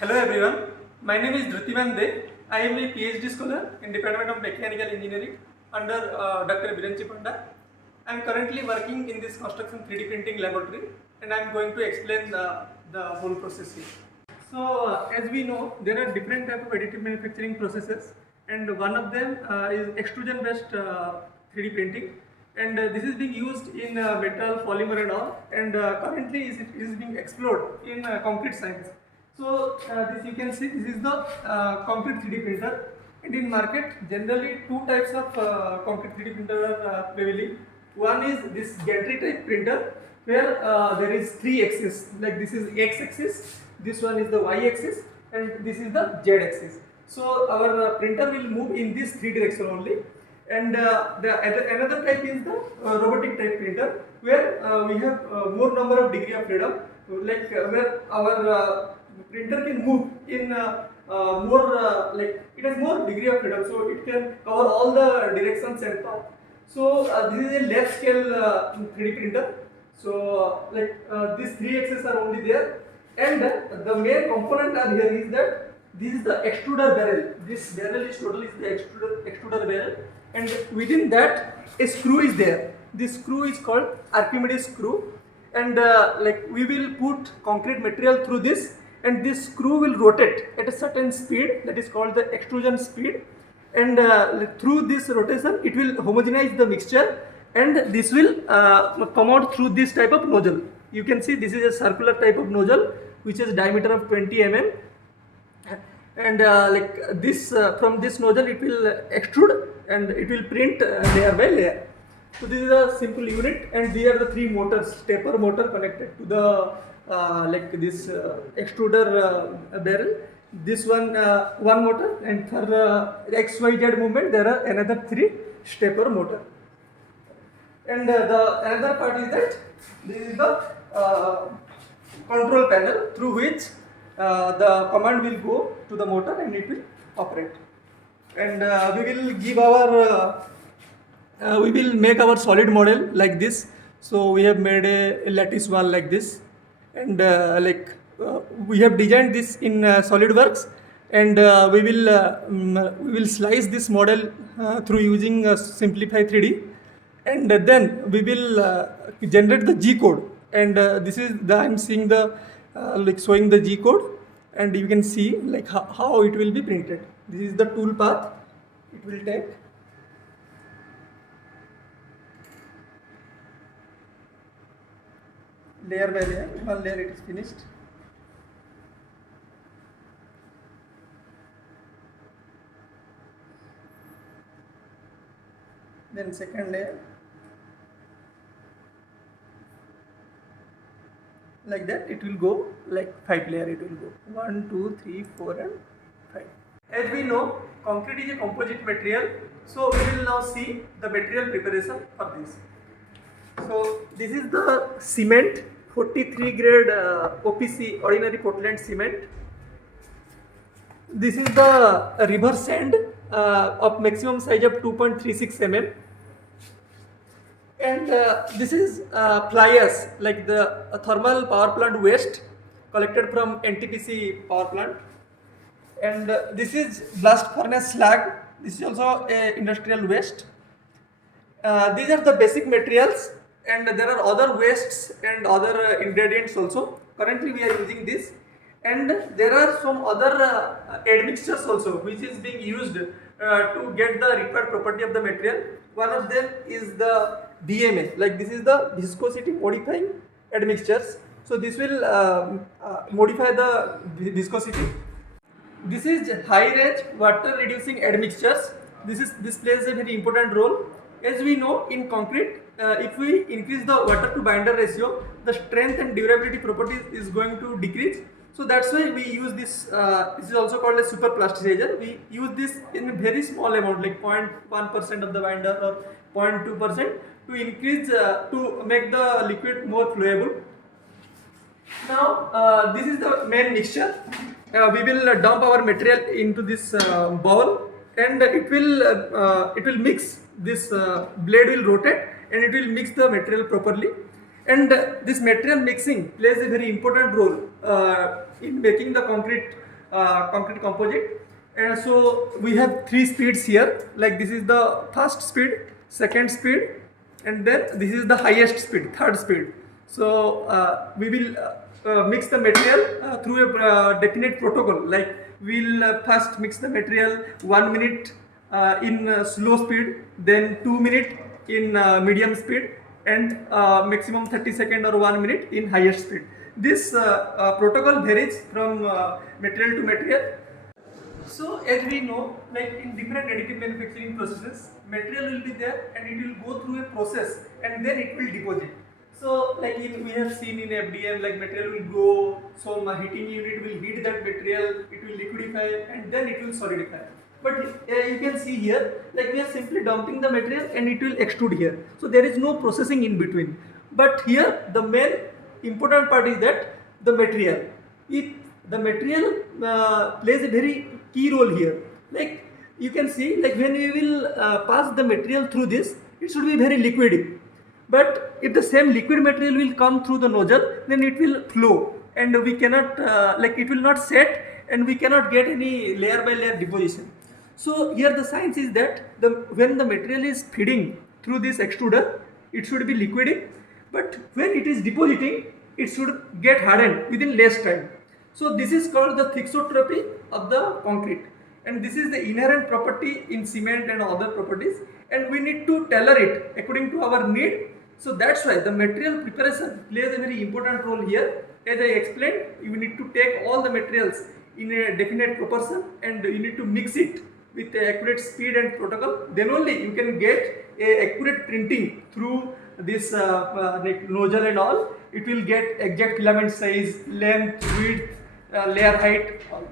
Hello everyone, my name is Dhrutiman De. I am a PhD scholar in Department of Mechanical Engineering under Dr. Biranchi Panda. I am currently working in this construction 3D printing laboratory and I am going to explain the whole process here. So as we know, there are different type of additive manufacturing processes and one of them is extrusion based 3D printing, and this is being used in metal, polymer and all, and currently it is being explored in concrete science. So this you can see, this is the concrete 3D printer, and in market generally two types of concrete 3D printer are prevailing. One is this gantry type printer where there is three axes, like this is X axis, this one is the Y axis and this is the Z axis. So our printer will move in this three direction only. And another type is the robotic type printer where we have more number of degree of freedom, like where our printer can move in more like it has more degree of freedom, so it can cover all the directions and path. So this is a left scale 3D printer. So these three axes are only there, and the main component are here is that this is the extruder barrel. This barrel is totally the extruder barrel, and within that a screw is there. This screw is called Archimedes screw, and we will put concrete material through this, and this screw will rotate at a certain speed that is called the extrusion speed, and through this rotation it will homogenize the mixture, and this will come out through this type of nozzle. You can see this is a circular type of nozzle which has diameter of 20 mm, and this from this nozzle it will extrude and it will print layer by layer. So this is a simple unit, and these are the three motors, stepper motor connected to the this extruder barrel. This one motor, and for XYZ movement there are another three stepper motor. And the another part is that this is the control panel through which the command will go to the motor and it will operate. And we will give our we will make our solid model like this. So we have made a lattice wall like this, and we have designed this in SolidWorks, and we will slice this model through using Simplify 3D, and then we will generate the G code, and this is the I am seeing the showing the G code, and you can see how it will be printed. This is the tool path it will take. Layer by layer, one layer it is finished. Then second layer. Like that it will go, like 5 layer it will go, 1, 2, 3, 4 and 5. As we know, concrete is a composite material, so we will now see the material preparation for this. So this is the cement, 43 grade OPC, ordinary Portland cement. This is the river sand of maximum size of 2.36 mm. And this is fly ash, like the thermal power plant waste collected from NTPC power plant. And this is blast furnace slag. This is also a industrial waste. These are the basic materials, and there are other wastes and other ingredients also. Currently we are using this, and there are some other admixtures also which is being used to get the required property of the material. One of them is the VMA, like this is the viscosity modifying admixtures. So this will modify the viscosity. This is high range water reducing admixtures. This plays a very important role. As we know, in concrete, if we increase the water to binder ratio, the strength and durability properties is going to decrease. So that's why we use this. This is also called a super plasticizer. We use this in a very small amount, like 0.1% of the binder or 0.2%, to increase to make the liquid more flowable. Now this is the main mixture. We will dump our material into this bowl, and it will mix. This blade will rotate and it will mix the material properly. And this material mixing plays a very important role in making the concrete concrete composite. So we have three speeds here, like this is the first speed, second speed, and then this is the highest speed, third speed. So we will mix the material through a definite protocol, like we'll first mix the material 1 minute in slow speed, then 2 minutes in medium speed, and maximum 30 second or 1 minute in highest speed. This protocol varies from material to material. So as we know, like in different additive manufacturing processes, material will be there and it will go through a process and then it will deposit. So like we have seen in FDM, like material will go, so my heating unit will heat that material, it will liquidify and then it will solidify. But you can see here, like we are simply dumping the material and it will extrude here. So there is no processing in between. But here the main important part is that the material. If the material plays a very key role here. Like you can see, like when we will pass the material through this, it should be very liquid. But if the same liquid material will come through the nozzle, then it will flow and we cannot, like it will not set and we cannot get any layer by layer deposition. So here the science is that when the material is feeding through this extruder, it should be liquid, but when it is depositing, it should get hardened within less time. So this is called the thixotropy of the concrete, and this is the inherent property in cement and other properties, and we need to tailor it according to our need. So that's why the material preparation plays a very important role here. As I explained, you need to take all the materials in a definite proportion and you need to mix it with the accurate speed and protocol. Then only you can get a accurate printing through this like nozzle and all. It will get exact filament size, length, width, layer height, all.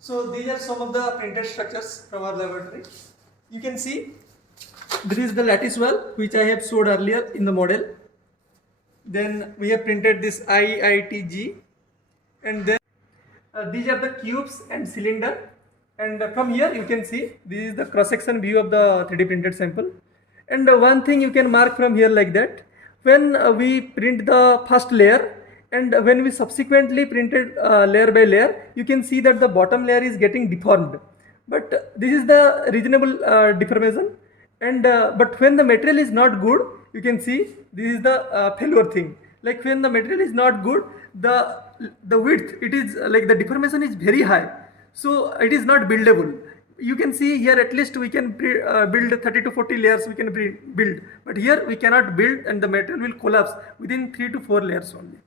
So these are some of the printed structures from our laboratory. You can see this is the lattice wall which I have showed earlier in the model. Then we have printed this IITG, and then these are the cubes and cylinder. And from here you can see this is the cross section view of the 3D printed sample. And one thing you can mark from here like that, when we print the first layer and when we subsequently printed layer by layer, you can see that the bottom layer is getting deformed. But this is the reasonable deformation. And but when the material is not good, you can see this is the failure thing. Like when the material is not good, the width, it is like the deformation is very high, so it is not buildable. You can see here at least we can build 30 to 40 layers we can build, but here we cannot build and the material will collapse within 3 to 4 layers only.